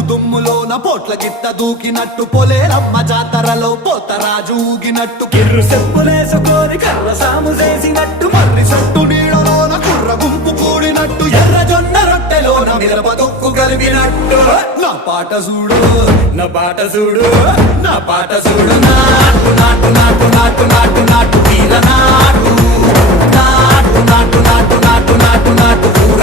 దుమ్ములోన పోట్ల గిత్త దూకినట్టు పొలేరమ్మ జాతరలో పోతరాజు ఊగినట్టు కిర్రు చెప్పులేసుకొని కర్ర సాము చేసినట్టు మర్రి సొట్టు నీడలోన కుర్ర గుంపు కూడినట్టు ఎర్ర జొన్న రొట్టెలోన మిరప దొక్కు కలిపినట్టు నా పాట చూడు నా పాట చూడు నా పాట చూడు నాటు నాటు నాటు నాటు నాటు నాటు వీర నాటు నాటు నాటు నాటు నాటు నాటు నాటు ఊర